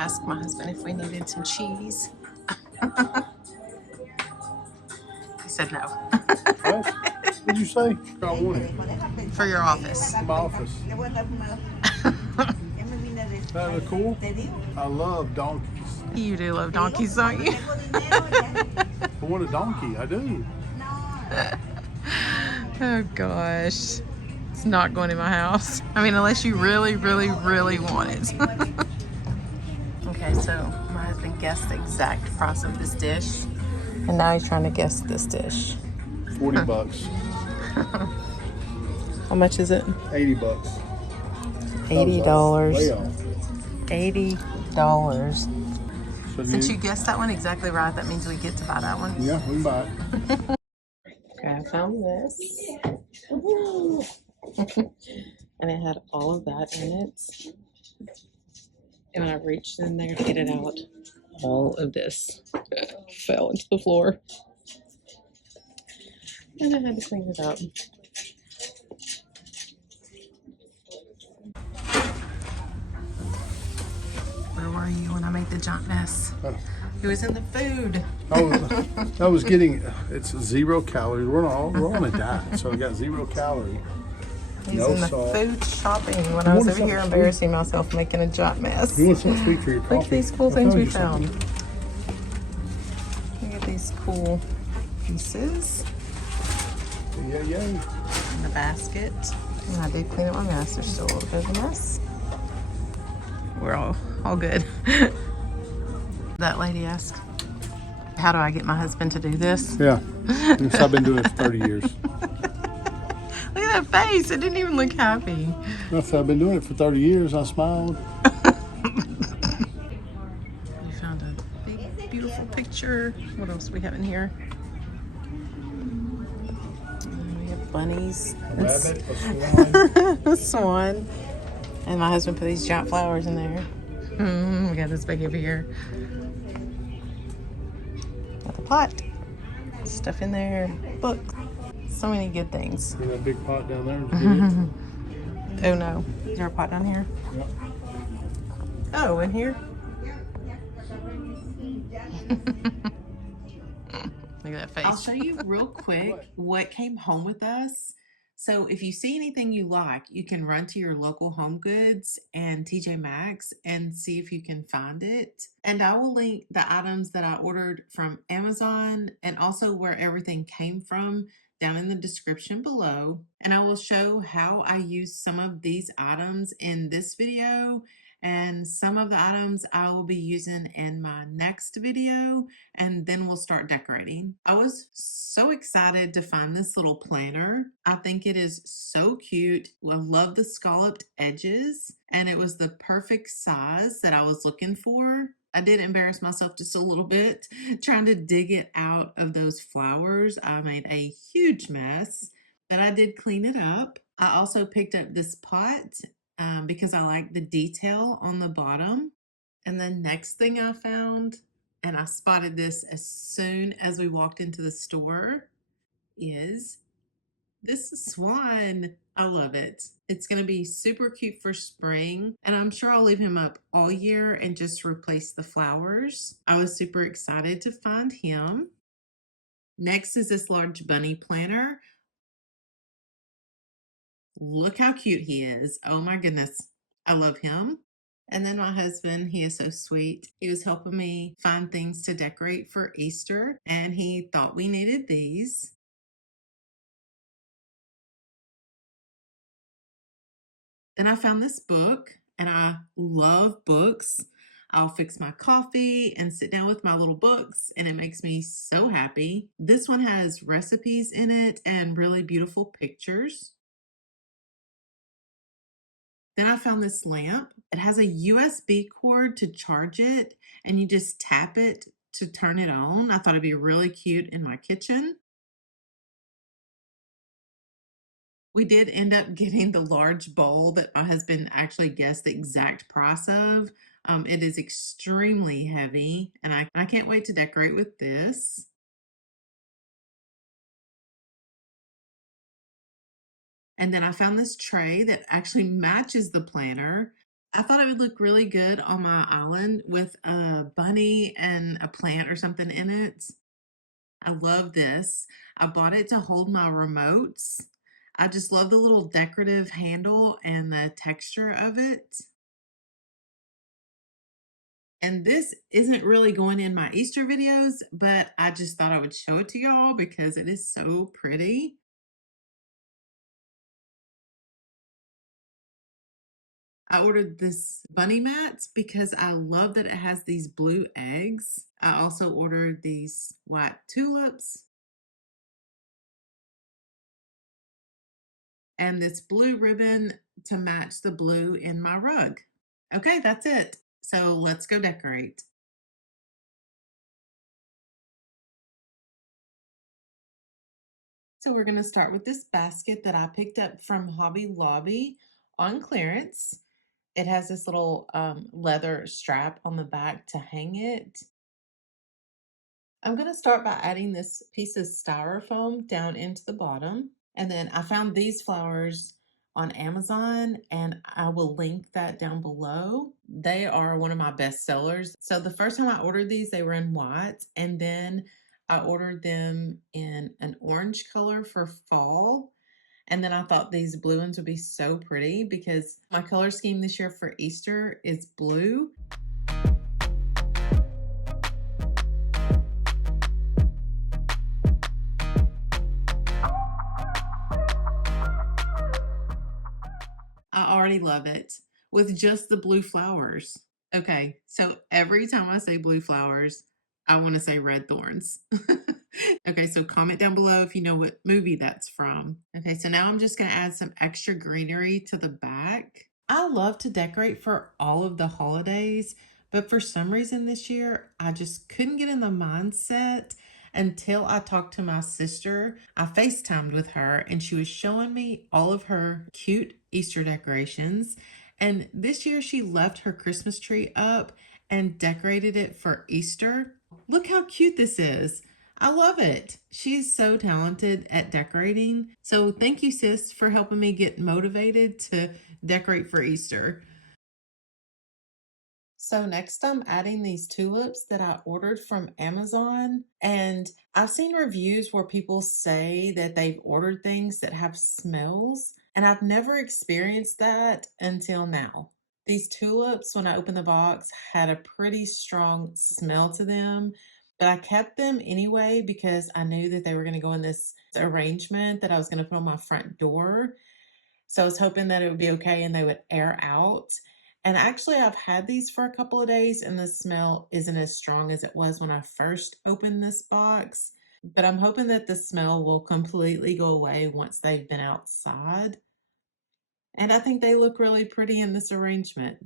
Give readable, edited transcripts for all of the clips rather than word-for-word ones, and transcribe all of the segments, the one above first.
asked my husband if we needed some cheese. He said no. What? What'd you say? I wanted For your office. my office. That look cool. I love donkeys. You do love donkeys, don't you? I want a donkey. I do. Oh gosh. It's not going in my house. I mean, unless you really, really, really want it. Okay, so my husband guessed the exact price of this dish. And now he's trying to guess this dish. 40 bucks. How much is it? 80 bucks. $80. Way off. $80. So Since you guessed that one exactly right, that means we get to buy that one. Yeah, we can buy it. Okay, I found this. And it had all of that in it. And when I reached in there to get it out, all of this fell into the floor. And I had to clean it up. Where were you when I made the giant mess? It was in the food. I was getting, it's 0 calories. We're on a diet, so I got 0 calorie. He's No in the salt. food shopping when I was over here embarrassing myself making a giant mess. You want something sweet for your coffee? Look at these cool things we found. Look at these cool pieces Yeah. in the basket. And I did clean up my mess. There's still a little bit of a mess. We're all good. That lady asked, how do I get my husband to do this? Yeah. So I've been doing it for 30 years. Look at that face. It didn't even look happy. That's I've been doing it for 30 years. I smiled. We found a big, beautiful picture. What else do we have in here? We have bunnies. A rabbit, a swan. A swan. And my husband put these giant flowers in there. We got this big over here. Got the pot. Stuff in there. Book. So many good things. See that big pot down there? Did you get it? Oh no. Is there a pot down here? Yep. Oh, in here? Look at that face. I'll show you real quick what came home with us. So if you see anything you like, you can run to your local HomeGoods and TJMaxx and see if you can find it. And I will link the items that I ordered from Amazon and also where everything came from down in the description below. And I will show how I use some of these items in this video, and some of the items I will be using in my next video, and then we'll start decorating. I was so excited to find this little planner. I think it is so cute. I love the scalloped edges, and it was the perfect size that I was looking for. I did embarrass myself just a little bit trying to dig it out of those flowers. I made a huge mess, but I did clean it up. I also picked up this pot because I like the detail on the bottom. And the next thing I found, and I spotted this as soon as we walked into the store, is this swan. I love it. It's going to be super cute for spring, and I'm sure I'll leave him up all year and just replace the flowers. I was super excited to find him. Next is this large bunny planter. Look how cute he is. Oh my goodness. I love him. And then my husband, he is so sweet. He was helping me find things to decorate for Easter, and he thought we needed these. Then I found this book, and I love books. I'll fix my coffee and sit down with my little books, and it makes me so happy. This one has recipes in it and really beautiful pictures. Then I found this lamp. It has a USB cord to charge it, and you just tap it to turn it on. I thought it'd be really cute in my kitchen. We did end up getting the large bowl that my husband actually guessed the exact price of. It is extremely heavy, and I can't wait to decorate with this. And then I found this tray that actually matches the planner. I thought it would look really good on my island with a bunny and a plant or something in it. I love this. I bought it to hold my remotes. I just love the little decorative handle and the texture of it. And this isn't really going in my Easter videos, but I just thought I would show it to y'all because it is so pretty. I ordered this bunny mats because I love that it has these blue eggs. I also ordered these white tulips and this blue ribbon to match the blue in my rug. Okay, that's it. So let's go decorate. So we're going to start with this basket that I picked up from Hobby Lobby on clearance. It has this little leather strap on the back to hang it. I'm going to start by adding this piece of styrofoam down into the bottom. And then I found these flowers on Amazon and I will link that down below. They are one of my best sellers. So the first time I ordered these, they were in white. And then I ordered them in an orange color for fall. And then I thought these blue ones would be so pretty because my color scheme this year for Easter is blue. I already love it with just the blue flowers. Okay, so every time I say blue flowers, I want to say red thorns. Okay, so comment down below if you know what movie that's from. Okay, so now I'm just going to add some extra greenery to the back. I love to decorate for all of the holidays, but for some reason this year, I just couldn't get in the mindset until I talked to my sister. I FaceTimed with her and she was showing me all of her cute Easter decorations. And this year she left her Christmas tree up and decorated it for Easter. Look how cute this is. I love it. She's so talented at decorating. So thank you, sis, for helping me get motivated to decorate for Easter. So next I'm adding these tulips that I ordered from Amazon. And I've seen reviews where people say that they've ordered things that have smells. And I've never experienced that until now. These tulips, when I opened the box, had a pretty strong smell to them. But I kept them anyway because I knew that they were going to go in this arrangement that I was going to put on my front door. So I was hoping that it would be okay and they would air out. And actually, I've had these for a couple of days and the smell isn't as strong as it was when I first opened this box. But I'm hoping that the smell will completely go away once they've been outside. And I think they look really pretty in this arrangement.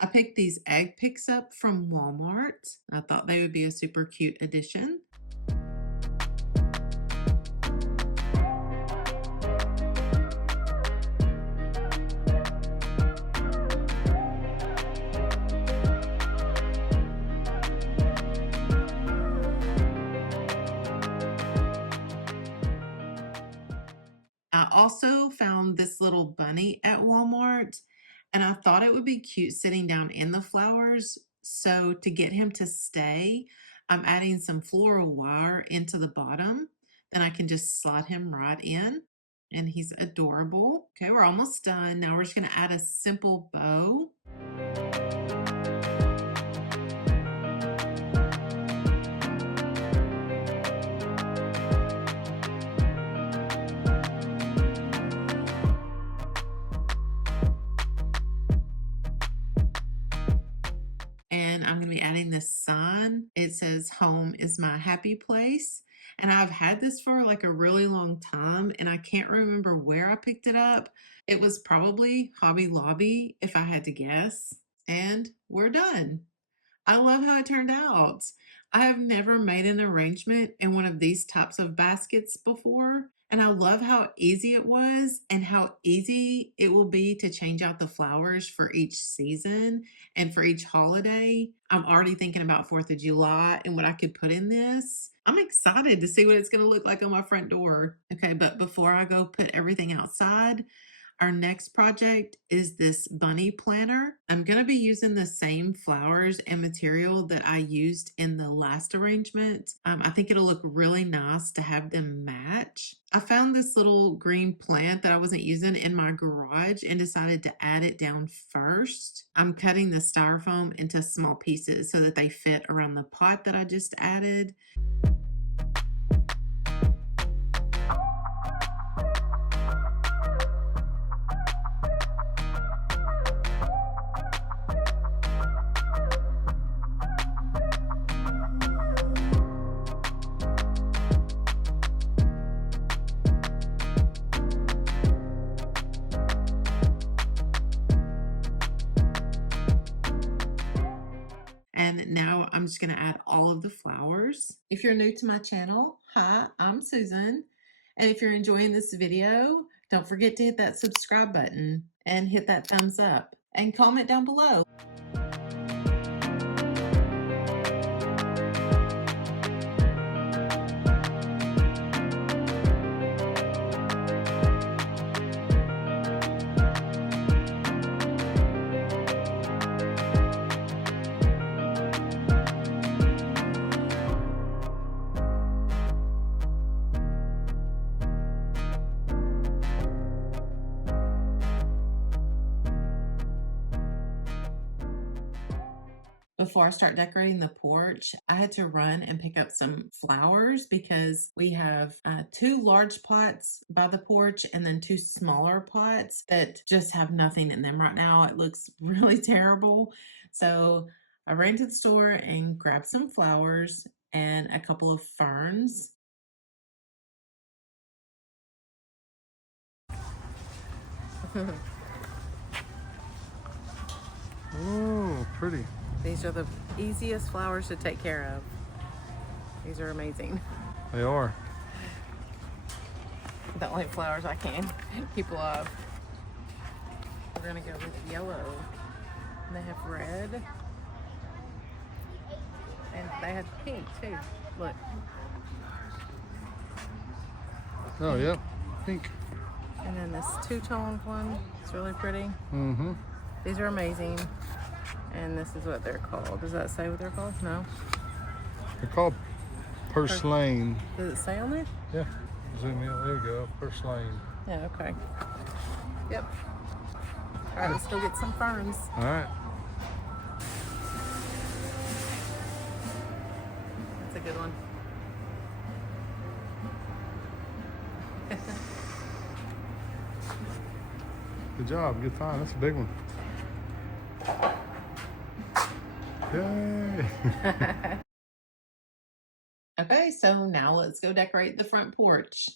I picked these egg picks up from Walmart. I thought they would be a super cute addition. I also found this little bunny at Walmart and I thought it would be cute sitting down in the flowers. So to get him to stay, I'm adding some floral wire into the bottom. Then I can just slot him right in and he's adorable. Okay, we're almost done. Now we're just gonna add a simple bow. And I'm going to be adding this sign. It says home is my happy place. And I've had this for like a really long time and I can't remember where I picked it up. It was probably Hobby Lobby if I had to guess. And we're done. I love how it turned out. I have never made an arrangement in one of these types of baskets before, and I love how easy it was and how easy it will be to change out the flowers for each season and for each holiday. I'm already thinking about 4th of July and what I could put in this. I'm excited to see what it's going to look like on my front door. Okay, but before I go put everything outside, our next project is this bunny planter. I'm going to be using the same flowers and material that I used in the last arrangement. I think it'll look really nice to have them match. I found this little green plant that I wasn't using in my garage and decided to add it down first. I'm cutting the styrofoam into small pieces so that they fit around the pot that I just added. And now I'm just going to add all of the flowers. If you're new to my channel, hi, I'm Susan. And if you're enjoying this video, don't forget to hit that subscribe button and hit that thumbs up and comment down below. Before I start decorating the porch, I had to run and pick up some flowers because we have 2 large pots by the porch and then 2 smaller pots that just have nothing in them right now. It looks really terrible. So I ran to the store and grabbed some flowers and a couple of ferns. Oh, pretty. These are the easiest flowers to take care of. These are amazing. They are. The only flowers I can keep alive. We're gonna go with yellow. And they have red. And they have pink too. Look. Oh, yeah. Pink. And then this two-toned one. It's really pretty. Mm-hmm. These are amazing. And this is what they're called. Does that say what they're called? No. They're called purslane. Does it say on there? Yeah. Zoom in. There we go. Purslane. Yeah, okay. Yep. All right, let's go get some ferns. All right. That's a good one. Good job. Good find. That's a big one. Yay. Okay, so now let's go decorate the front porch.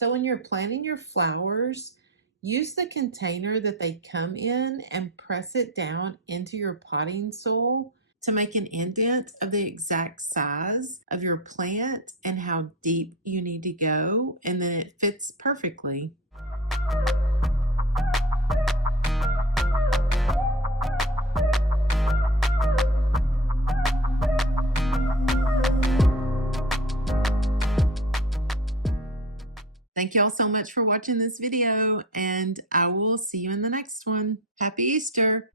So when you're planting your flowers, use the container that they come in and press it down into your potting soil to make an indent of the exact size of your plant and how deep you need to go, and then it fits perfectly. Thank you all so much for watching this video, and I will see you in the next one. Happy Easter!